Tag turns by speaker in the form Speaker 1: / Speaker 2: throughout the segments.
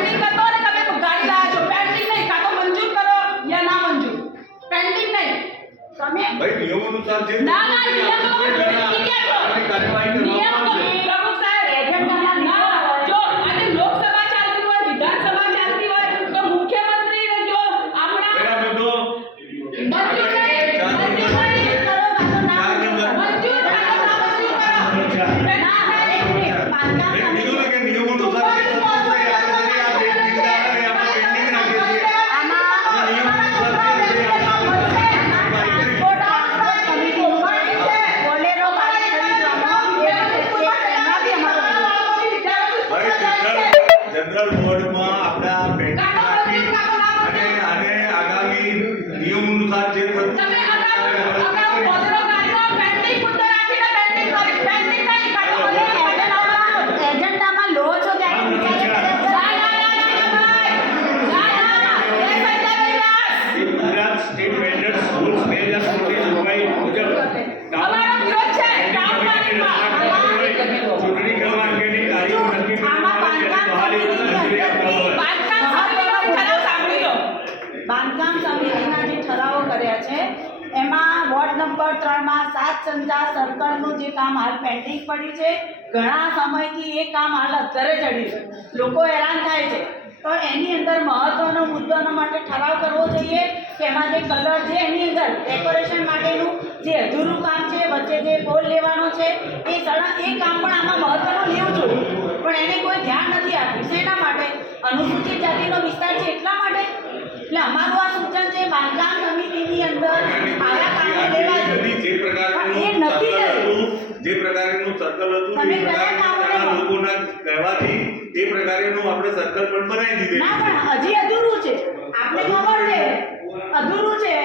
Speaker 1: Pending હતો ને તમે ગાડી લાયા છો પેન્ડિંગ નહીં કાં તો મંજૂર કરો યા ના મંજૂર પેન્ડિંગ નહીં તમે
Speaker 2: ભાઈ નિયમો અનુસાર જે
Speaker 1: ના ના નિયમ તો તમે તોડી ગયા છો
Speaker 2: આપણી કાર્યવાહી
Speaker 1: નિયમ
Speaker 2: કરવામાં
Speaker 1: તો
Speaker 2: આવશે.
Speaker 1: પ્રમુખ સાહેબ એજન્ડામાં ના જો આજે લોકસભા ચાલતી હોય વિધાનસભા ચાલતી હોય તો મુખ્યમંત્રીને જો આપણા
Speaker 2: પેલા બધો
Speaker 1: મંજૂર નહીં
Speaker 2: ચાર
Speaker 1: મંજૂર
Speaker 2: નંબર.
Speaker 1: નહીં કરો કાં તો ના
Speaker 2: ચાર નંબર.
Speaker 1: મંજૂર કાં તો ના મંજૂર કરો ના ના એક મિનિટ બાંધકામ
Speaker 3: Amen. નંબર ત્રણમાં સાત સંજા સર્કલનું જે કામ હાલ પેન્ડિંગ પડ્યું છે, ઘણા સમયથી એ કામ હાલ અત્યારે ચડ્યું છે. લોકો હેરાન થાય છે. તો એની અંદર મહત્વનો મુદ્દાનો માટે ઠરાવ કરવો જોઈએ કે એમાં જે કલર છે એની અંદર ડેકોરેશન માટેનું જે અધૂરું કામ છે, વચ્ચે જે પોલ લેવાનો છે, એ સળંગ એ કામ પણ આમાં મહત્વનું લેવું જોઈએ પણ એને કોઈ ધ્યાન નથી આપ્યું. શેના માટે? અનુસૂચિત જાતિનો વિસ્તાર છે એટલે
Speaker 2: જે પ્રકારનું સર્કલ હતું એ પ્રકારના ઘણા લોકોના કહેવાથી એ પ્રકારનું આપણે સર્કલ પણ બનાવી દીધેલું
Speaker 3: ના પણ હજી અધૂરું છે. આપણે ખબર છે? અધૂરું છે.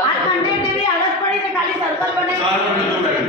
Speaker 3: આ કન્ટેન્ટ એવી હાલત પડી છે ખાલી સર્કલ બનાવી